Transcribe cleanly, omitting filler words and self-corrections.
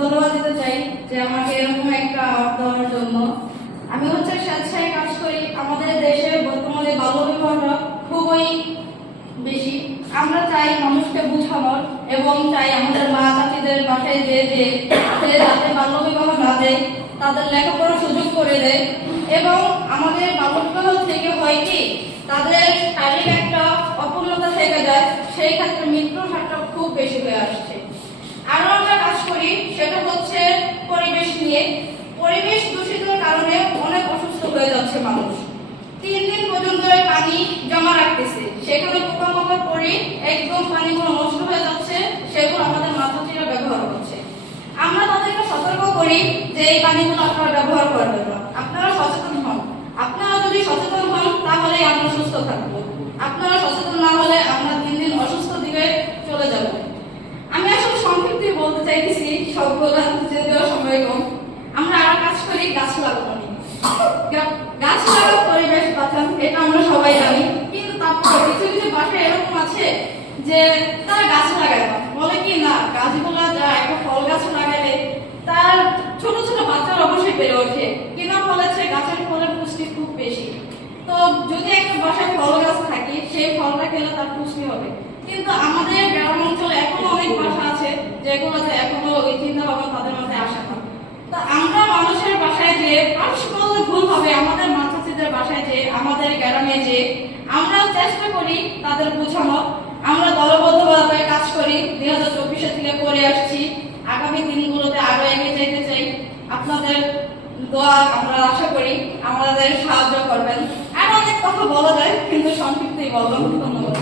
ধন্যবাদ দিতে চাই যে আমাকে এরকম একটা অর্থ দেওয়ার জন্য। আমি স্বেচ্ছায় কাজ করি। আমাদের দেশে বর্তমানে বাল্যবিবাহটা খুবই বেশি। আমরা চাই মানুষকে বুঝানোর এবং চাই আমাদের মা চাচিদের বাসায় যে যাতে বাল্যবিবাহ না দেয়, তাদের লেখাপড়ার সুযোগ করে দেয়। এবং আমাদের বাল্যবিবাহ থেকে হয় কি তাদের শারীরিক একটা অপূর্ণতা থেকে যায়, সেই ক্ষেত্রে মৃত্যুর হারটা খুব বেশি হয়ে আসছে। আরো আমরা কাজ করি সেটা হচ্ছে পরিবেশ নিয়ে। পরিবেশ দূষিতর কারণে অনেক অসুস্থ হয়ে যাচ্ছে মানুষ। 3 দিন পর্যন্ত পানি জমা রাখতেছে, সেখানে পোকামাকড় পড়ে একদম পানিগুলো নষ্ট হয়ে যাচ্ছে, সেগুলো আমাদের মাথাচিরা ব্যবহার করছে। আমরা তাদেরকে সতর্ক করি যে এই পানিগুলো আপনারা ব্যবহার করবেন না, আপনারা সচেতন হন। আপনারা যদি সচেতন হন তাহলে আমরা সুস্থ থাকবো। আপনারা সচেতন না হলে আমরা দিন দিন অসুস্থ দিকে চলে যাব। আমি আসলে সংক্ষিপ্ত বলতে চাইতেছি, সবগুলো যদিও সময় কম। আমরা আর কাজ করি গাছ লাগানো নিয়ে। গাছ লাগানো পরিবেশ বাঁচান, এটা আমরা সবাই জানি। কিন্তু তারপর কিছু কিছু বাসায় এরকম আছে যে তারা গাছ লাগায় না, বলে কি না গাছগুলা যা একটা ফল গাছ লাগালে তার ছোট ছোট বাচ্চারা অবশ্যই বেড়ে ওঠে, কিনা ফলেছে গাছের ফলের পুষ্টি খুব বেশি। তো যদি একটা বাসায় ফল গাছ থাকে সেই ফলটা খেলে তার পুষ্টি হবে। কিন্তু আমাদের গ্রাম অঞ্চলে এখনো অনেক বাসা আছে যেগুলোতে এখনো ওই চিন্তা ভাবনা তাদের মাথায় আসে না। তো আমরা মানুষের বাসায় যে মানুষ বলতে ভুল হবে, আমাদের মাথাচিদের বাসায় যে আমাদের গ্রামে যে আমরা চেষ্টা করি তাদের বোঝানোর। আমরা দলবদ্ধভাবে কাজ করি, 2024 থেকে করে আসছি। আগামী দিনগুলোতে আরো এগিয়ে যেতে চাই। আপনাদের দোয়া আমরা আশা করি, আমাদের সাহায্য করবেন। আর অনেক কথা বলা যায় কিন্তু সংক্ষিপ্তই বললাম। ধন্যবাদ।